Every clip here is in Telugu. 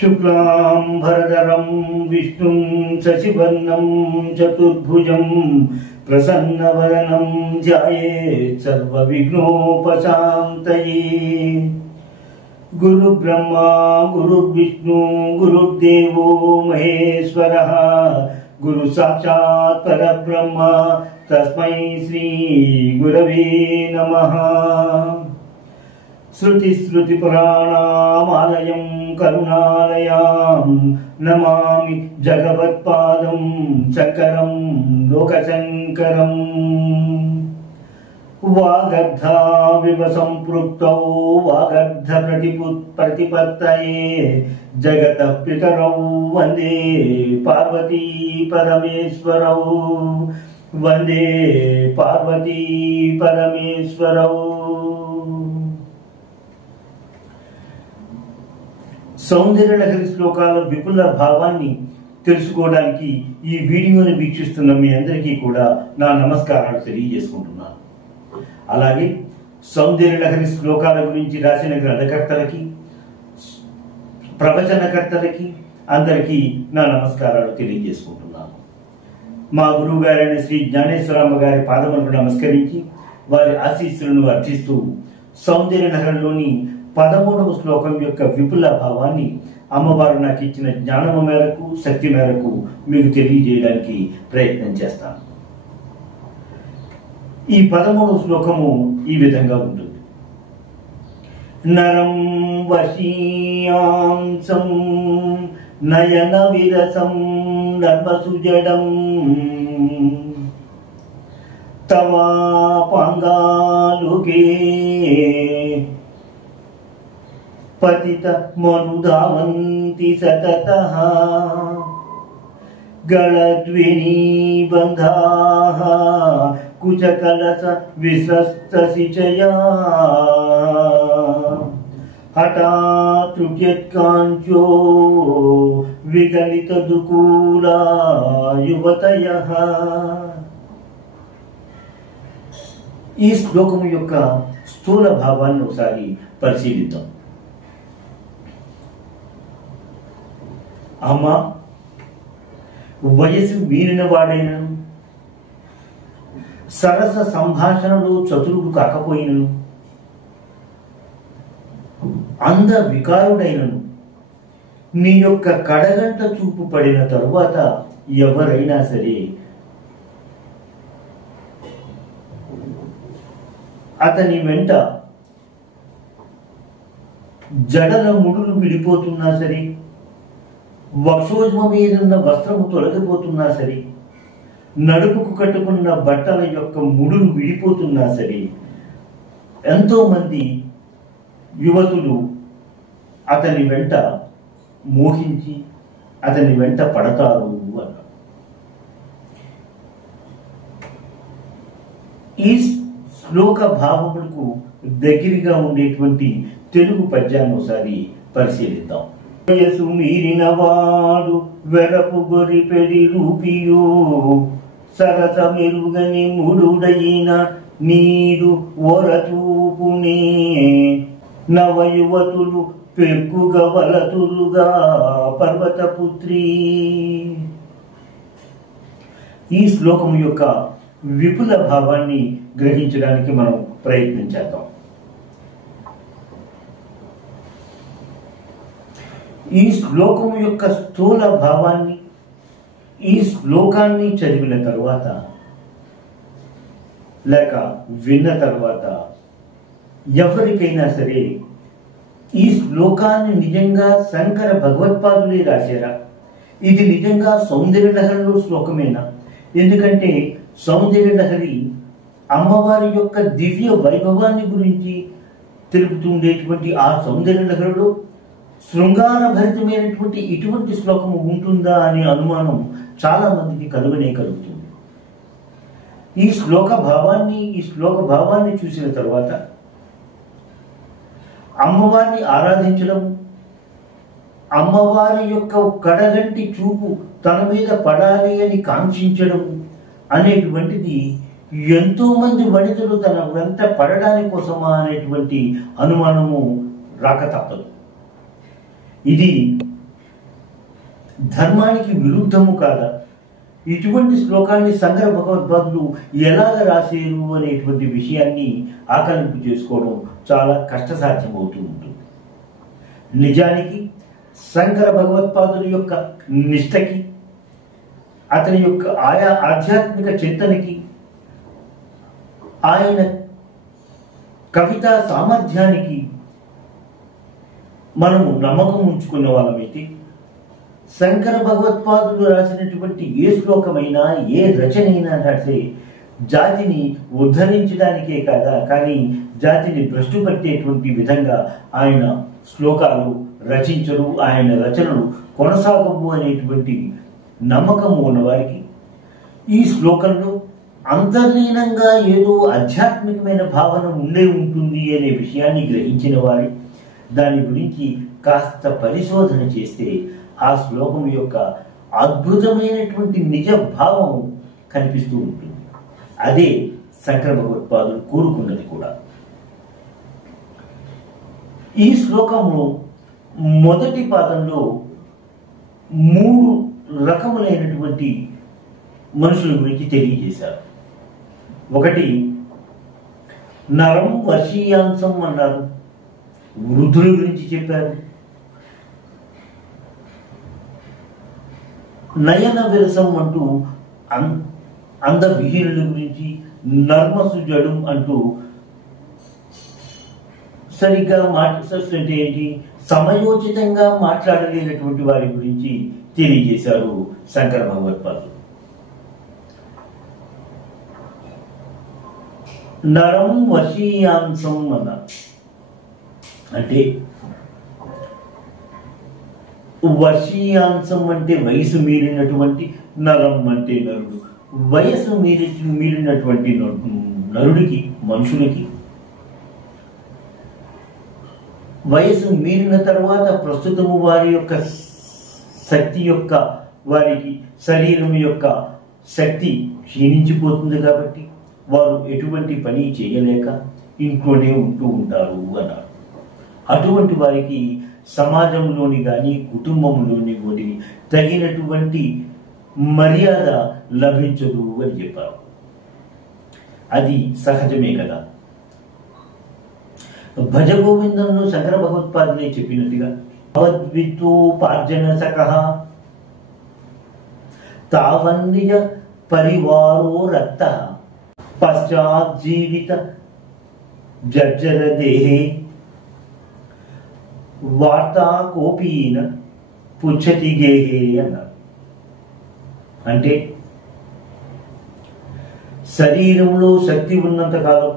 शुक्लांबरधरं विष्णुं शशिवर्णं चतुर्भुजं प्रसन्नवदनं ध्यायेत् सर्वविघ्नोपशान्तये। गुरुब्रह्मा गुरुर्विष्णु गुरुर्देवो महेश्वरः गुरुसाक्षात् परब्रह्म तस्मै श्री गुरवे नमः। श्रुतिस्मृतिपुराणामालयं करुणालयं नमामि जगवत्पादं शङ्करं लोकशङ्करम्। वागर्धाविव सम्पृक्तौ वागर्ध प्रतिपत्तये जगतः पितरौ वन्दे पार्वती परमेश्वरौ वन्दे पार्वती परमेश्वरौ। సౌందర్యలహరి శ్లోకాల విపుల భావాన్ని తెలుసుకోవడానికి ఈ వీడియోని వీక్షిస్తున్న మీ అందరికీ కూడా నా నమస్కారాలు తెలియజేసుకుంటున్నాను. అలాగే సౌందర్యలహరి శ్లోకాల గురించి రాసిన గ్రంథకర్తలకి ప్రవచనకర్తలకి అందరికీ నా నమస్కారాలు తెలియజేసుకుంటున్నాను. మా గురువు గారైన శ్రీ జ్ఞానేశ్వరమ్మ గారి పాదములకు నమస్కరించి వారి ఆశీస్సులను అర్థిస్తూ సౌందర్యలహరిలోని 13వ శ్లోకం యొక్క విపుల భావాన్ని అమ్మవారు నాకు ఇచ్చిన జ్ఞానము మేరకు శక్తి మేరకు మీకు తెలియజేయడానికి ప్రయత్నం చేస్తాను. ఈ 13వ శ్లోకము ఈ విధంగా ఉంటుంది. నరం వశీయాంసం నయన విరసం నర్మసుజడం తవా పంగాలుగే పతిత మనుధావంతి సతతః గళద్వినిబంధాః కుచకలస విస్రస్తసిచయా హఠాతృట్యత్కాంచో విగలితదుకూలా యువతయః. ఈ శ్లోకం యొక్క స్థూల భావాన్ని ఒకసారి పరిశీలిద్దాం. అమ్మ వయసు మీరిన వాడైనను సరస సంభాషణలో చతురుడు కాకపోయినను అంద వికారుడైనను నీ యొక్క కడగంట చూపు పడిన తరువాత ఎవరైనా సరే అతని వెంట జడల ముడులు విడిపోతున్నా సరే, వక్షోజ్మ మీదున్న వస్త్రము తొలగిపోతున్నా సరే, నడుపుకు కట్టుకున్న బట్టల యొక్క ముడులు విడిపోతున్నా సరే, ఎంతో మంది యువతులు అతని వెంట మోహించి అతని వెంట పడతారు అన్న. ఈ శ్లోక భావములకు దగ్గరగా ఉండేటువంటి తెలుగు పద్యాన్ని ఒకసారి పరిశీలిద్దాం. వయసు మీరిన వాడు వెరపు గొరిపెడి రూపియో సరస మెరుగని ముడుడైన నీడు ఓరచూపునే నవయువతులు పెక్కుగా వలతులుగా పర్వతపుత్రి. ఈ శ్లోకం యొక్క విపుల భావాన్ని గ్రహించడానికి మనం ప్రయత్నం చేద్దాం. ఈ శ్లోకం యొక్క స్థూల భావాన్ని ఈ శ్లోకాన్ని చదివిన తరువాత లేక విన్న తరువాత ఎవరికైనా సరే ఈ శ్లోకాన్ని నిజంగా శంకర భగవత్పాదులే రాశారా, ఇది నిజంగా సౌందర్యలహరిలో శ్లోకమేనా? ఎందుకంటే సౌందర్యలహరి అమ్మవారి యొక్క దివ్య వైభవాన్ని గురించి తెలుపుతుండేటువంటి ఆ సౌందర్యలహరిలో శృంగార భరితమైనటువంటి ఇటువంటి శ్లోకము ఉంటుందా అనే అనుమానం చాలా మందికి కలుగుతుంది. ఈ శ్లోక భావాన్ని చూసిన తర్వాత అమ్మవారిని ఆరాధించడం, అమ్మవారి యొక్క కడగంటి చూపు తన మీద పడాలి అని కాంక్షించడం అనేటువంటిది ఎంతో మంది వనితలు తన వెంట పడడానికి కోసమా అనేటువంటి అనుమానము రాక తప్పదు. ఇది ధర్మానికి విరుద్ధము కాదా? ఇటువంటి శ్లోకాన్ని శంకర భగవత్పాదులు ఎలాగ రాసేరు అనేటువంటి విషయాన్ని ఆకలింపు చేసుకోవడం చాలా కష్టసాధ్యమవుతూ ఉంటుంది. నిజానికి శంకర భగవత్పాదుల యొక్క నిష్టకి, అతని యొక్క ఆయా ఆధ్యాత్మిక చింతనకి, ఆయన కవితా సామర్థ్యానికి మనము నమ్మకం ఉంచుకున్న వాళ్ళమైతే శంకర భగవత్పాదులు రాసినటువంటి ఏ శ్లోకమైనా ఏ రచనైనా రాసే జాతిని ఉద్ధరించడానికే కాదా, కానీ జాతిని భ్రష్టు పట్టేటువంటి విధంగా ఆయన శ్లోకాలు రచించరు, ఆయన రచనలు కొనసాగవు అనేటువంటి నమ్మకము ఉన్నవారికి ఈ శ్లోకంలో అంతర్లీనంగా ఏదో ఆధ్యాత్మికమైన భావన ఉండే ఉంటుంది అనే విషయాన్ని గ్రహించిన వారి దాని గురించి కాస్త పరిశోధన చేస్తే ఆ శ్లోకం యొక్క అద్భుతమైనటువంటి నిజ భావం కనిపిస్తూ ఉంటుంది. అదే శంకర భగవత్పాదులు కోరుకున్నది కూడా. ఈ శ్లోకము మొదటి పాదంలో 3 రకములైనటువంటి మనుషుల గురించి తెలియజేశారు. ఒకటి నరం వర్షీయాంశం అన్నారు, వృద్ధుల గురించి చెప్పారు. నయన విరసం అంటూ అందవిహీనుల గురించి, నర్మసు జడం అంటూ సరిగ్గా అంటే ఏంటి, సమయోచితంగా మాట్లాడలేనటువంటి వారి గురించి తెలియజేశారు శంకర భగవత్పాదులు. నరం వశీయాంశం అన్నారు. అంటే వర్షీయాంశం అంటే వయసు మీరినటువంటి, నరం అంటే నరుడు. వయసు మీరినటువంటి నరుడికి, మనుషులకి వయసు మీరిన తర్వాత ప్రస్తుతము వారి యొక్క శక్తి యొక్క, వారికి శరీరం యొక్క శక్తి క్షీణించిపోతుంది కాబట్టి వారు ఎటువంటి పని చేయలేక ఇంట్లోనే ఉంటూ ఉంటారు అన్నారు. అటువంటి వారికి సమాజంలోని కానీ కుటుంబంలోని కానీ తగినటువంటి మర్యాద లభించదు అని చెప్పారు. అది సహజమే కదా. భజగోవిందంలో శంకర భగవత్పాదులే చెప్పినట్టుగా భగవద్విత్తోపార్జన సకః తావన్నిజ పరివారో రక్త పశ్చాజ్జీవిత జర్జర దేహే వార్తా కోపీన పుచ్చతి గేహే అన్నారు. అంటే శరీరంలో శక్తి ఉన్నంత కాలం,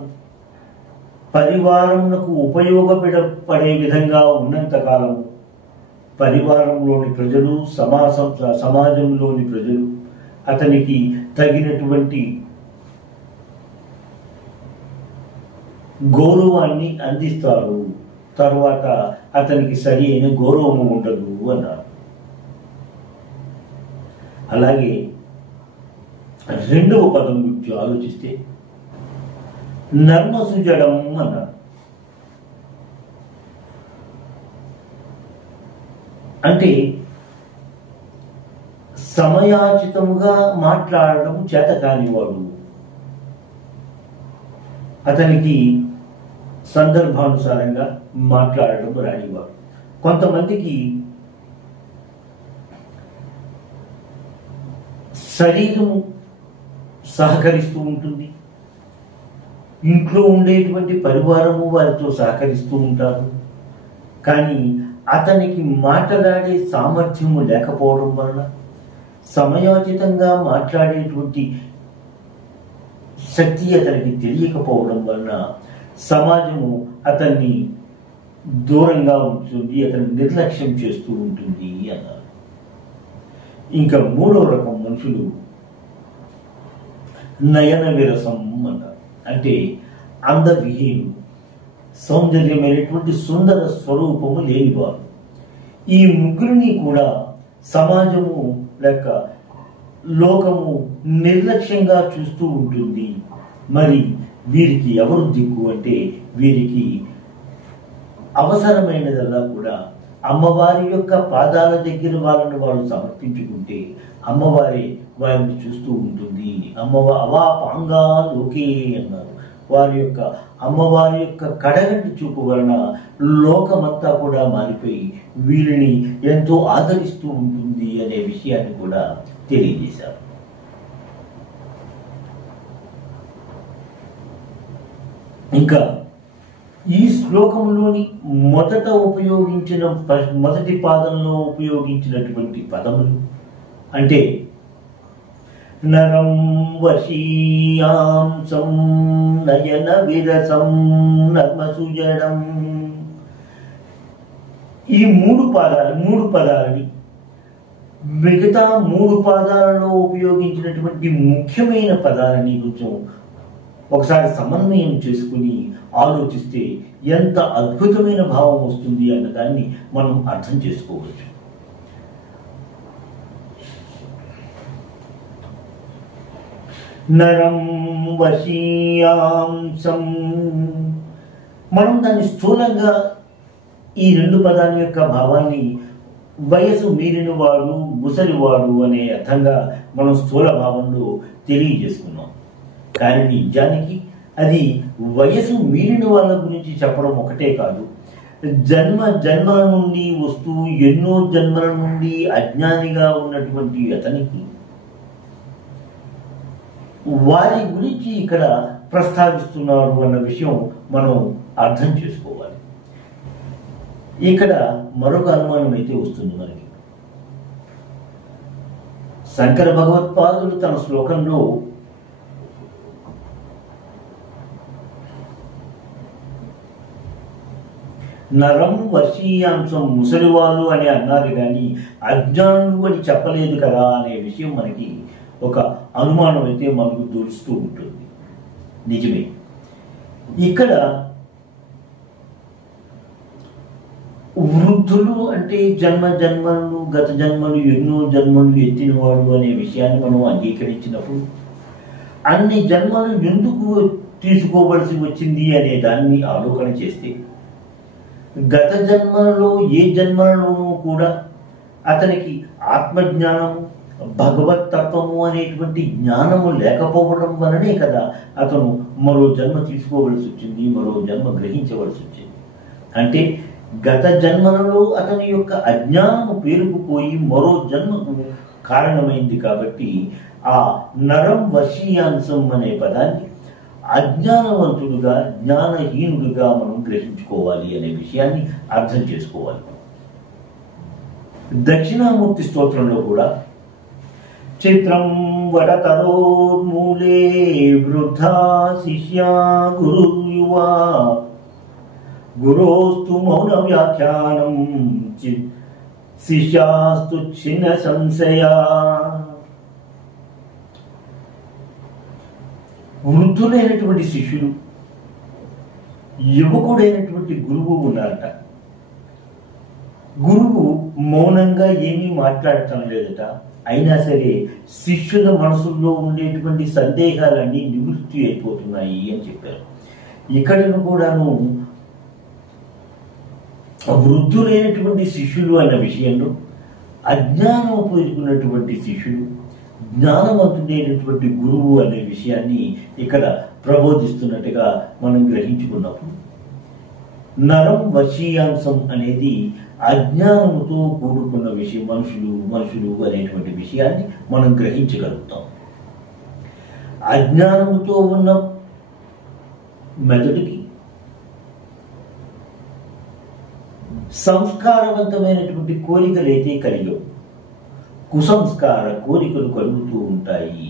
పరివారమునకు ఉపయోగపడే విధంగా ఉన్నంత కాలం పరివారంలోని ప్రజలు, సమాజంలోని ప్రజలు అతనికి తగినటువంటి గౌరవాన్ని అందిస్తారు. తర్వాత అతనికి సరి అయిన గౌరవము ఉండదు అన్నారు. అలాగే రెండవ పదం గురించి ఆలోచిస్తే నర్మసుజడం అన్నారు. అంటే సమయాచితముగా మాట్లాడడం చేత కానివాడు, అతనికి సందర్భానుసారంగా మాట్లాడడం రానివాడు. కొంతమందికి శరీరము సహకరిస్తూ ఉంటుంది, ఇంట్లో ఉండేటువంటి పరివారము వారితో సహకరిస్తూ ఉంటారు. కానీ అతనికి మాట్లాడే సామర్థ్యము లేకపోవడం వలన, సమయోచితంగా మాట్లాడేటువంటి శక్తి అతనికి తెలియకపోవడం వలన సమాజము అతన్ని దూరంగా ఉంటుంది, అతన్ని నిర్లక్ష్యం చేస్తూ ఉంటుంది అన్నారు. ఇంకా మూడో రకం మనుషులు నయన విరసం అన్నారు. అంటే అందవిహీనులు, సౌందర్యమైనటువంటి సుందర స్వరూపము లేనివారు. ఈ ముగ్గురిని కూడా సమాజము లేక లోకము నిర్లక్ష్యంగా చూస్తూ ఉంటుంది. మరి వీరికి ఎవరు దిక్కు అంటే, వీరికి అవసరమైనదల్లా కూడా అమ్మవారి యొక్క పాదాల దగ్గర వాళ్ళని వాళ్ళు సమర్పించుకుంటే అమ్మవారి వారిని చూస్తూ ఉంటుంది. అవా పాంగా లోకే అన్నారు. వారి యొక్క అమ్మవారి యొక్క కడగంటి చూపు వలన లోకమంతా కూడా మారిపోయి వీరిని ఎంతో ఆదరిస్తూ ఉంటుంది అనే విషయాన్ని కూడా తెలియజేశారు. ఇంకా ఈ శ్లోకంలోని మొదటి పాదంలో ఉపయోగించినటువంటి పదములు అంటే నరం వశీయాంసం నయన విరసం నర్మసుజడం, ఈ మూడు పదాలని మిగతా 3 పాదాలలో ఉపయోగించినటువంటి ముఖ్యమైన పదాలని కొంచెం ఒకసారి సమన్వయం చేసుకుని ఆలోచిస్తే ఎంత అద్భుతమైన భావం వస్తుంది అన్నదాన్ని మనం అర్థం చేసుకోవచ్చు. నరం వశీయాంసం, మనం దాన్ని స్థూలంగా ఈ 2 పదాల యొక్క భావాన్ని వయసు మీరినవాడు ముసలివాడు అనే అర్థంగా మనం స్థూల భావంలో తెలియజేసుకున్నాం. కానీ నిజానికి అది వయసు మీరిన వాళ్ళ గురించి చెప్పడం ఒకటే కాదు, జన్మల నుండి వస్తూ ఎన్నో జన్మల నుండి అజ్ఞానిగా ఉన్నటువంటి అతనికి వారి గురించి ఇక్కడ ప్రస్తావిస్తున్నారు అన్న విషయం మనం అర్థం చేసుకోవాలి. ఇక్కడ మరొక అనుమానం అయితే వస్తుంది మనకి. శంకర భగవత్పాదులు తన శ్లోకంలో నరం వర్షీయాంశం ముసలివాళ్ళు అని అన్నారు కానీ అజ్ఞానులు అని చెప్పలేదు కదా అనే విషయం మనకి ఒక అనుమానం అయితే మనకు దూరుస్తూ ఉంటుంది. నిజమే, ఇక్కడ వృద్ధులు అంటే జన్మలు గత జన్మలు ఎన్నో జన్మలు ఎత్తినవాడు అనే విషయాన్ని మనం అంగీకరించినప్పుడు అన్ని జన్మలు ఎందుకు తీసుకోవలసి వచ్చింది అనే దాన్ని ఆలోచన చేస్తే గత జన్మలలో ఏ జన్మలలోనూ కూడా అతనికి ఆత్మజ్ఞానము భగవతత్వము అనేటువంటి జ్ఞానము లేకపోవడం వలనే కదా అతను మరో జన్మ తీసుకోవలసి వచ్చింది, మరో జన్మ గ్రహించవలసి వచ్చింది. అంటే గత జన్మలలో అతని యొక్క అజ్ఞానము పేరుకుపోయి మరో జన్మకు కారణమైంది. కాబట్టి ఆ నరం వశీయాంశం అనే పదాన్ని అజ్ఞానవంతుడుగా జ్ఞానహీనుడిగా మనం గ్రహించుకోవాలి అనే విషయాన్ని అర్థం చేసుకోవాలి. దక్షిణామూర్తి స్తోత్రంలో కూడా చిత్రం వడతరోర్మూలే వృద్ధా శిష్యా గురు యువా గురోస్తు మౌన వ్యాఖ్యానం శిష్యాస్తు చిన్న సంశయా. వృద్ధులైనటువంటి శిష్యులు, యువకుడైనటువంటి గురువు ఉన్నారట. గురువు మౌనంగా ఏమీ మాట్లాడటం లేదట. అయినా సరే శిష్యుల మనసుల్లో ఉండేటువంటి సందేహాలన్నీ నివృత్తి అయిపోతున్నాయి అని చెప్పారు. ఇక్కడను కూడాను వృద్ధులైనటువంటి శిష్యులు అన్న విషయంలో అజ్ఞానం పోసుకున్నటువంటి శిష్యులు, జ్ఞానవంతుడైనటువంటి గురువు అనే విషయాన్ని ఇక్కడ ప్రబోధిస్తున్నట్టుగా మనం గ్రహించుకున్నప్పుడు నరం వశీయాంశం అనేది అజ్ఞానముతో కూడుకున్న విషయం, మనుషులు అనేటువంటి విషయాన్ని మనం గ్రహించగలుగుతాం. అజ్ఞానముతో ఉన్న మెదడుకి సంస్కారవంతమైనటువంటి కోరికలు అయితే కలిగవు, కుసంస్కార కోరికలు కలుగుతూ ఉంటాయి.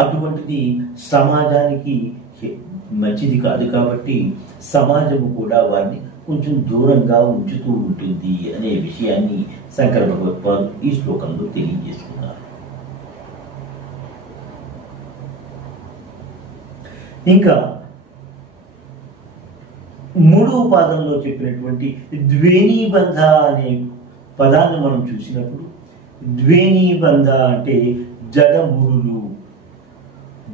అటువంటిది సమాజానికి మంచిది కాదు. కాబట్టి సమాజము కూడా వారిని కొంచెం దూరంగా ఉంచుతూ ఉంటుంది అనే విషయాన్ని శంకర భగవత్పాదులు ఈ శ్లోకంలో తెలియజేసుకున్నారు. ఇంకా 3వ పాదంలో చెప్పినటువంటి ద్వేణీబంధ అనే పదాన్ని మనం చూసినప్పుడు, ద్వేణీబంధ అంటే జడమురులు.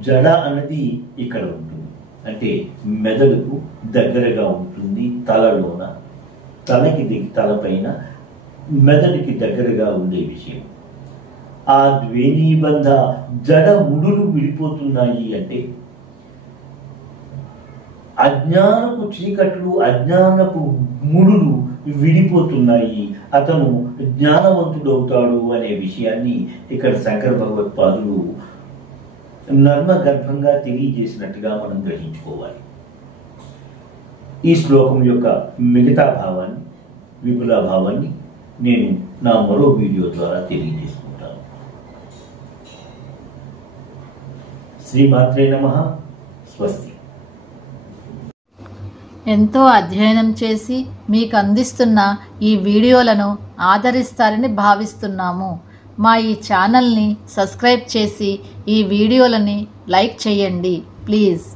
జడ అన్నది ఇక్కడ ఉంటుంది, అంటే మెదడుకు దగ్గరగా ఉంటుంది, తలలోన తలపైన మెదడుకి దగ్గరగా ఉండే విషయం. ఆ ద్వేణీబంధ జడ ముడులు విడిపోతున్నాయి అంటే అజ్ఞానపు చీకట్లు, అజ్ఞానపు ముడులు విడిపోతున్నాయి, అతను జ్ఞానవంతుడవుతాడు అనే విషయాన్ని ఇక్కడ శంకర భగవత్పాదులు నర్మగర్భంగా తెలియజేసినట్టుగా మనం గ్రహించుకోవాలి. ఈ శ్లోకం యొక్క మిగతా భావాన్ని, విపుల భావాన్ని నేను నా మరో వీడియో ద్వారా తెలియజేసుకుంటాను. శ్రీమాత్రే నమః. స్వస్తి. ఎంతో అధ్యయనం చేసి మీకు అందిస్తున్న ఈ వీడియోలను ఆదరిస్తారని భావిస్తున్నాము. మా ఈ ఛానల్ని సబ్స్క్రైబ్ చేసి ఈ వీడియోలని లైక్ చేయండి ప్లీజ్.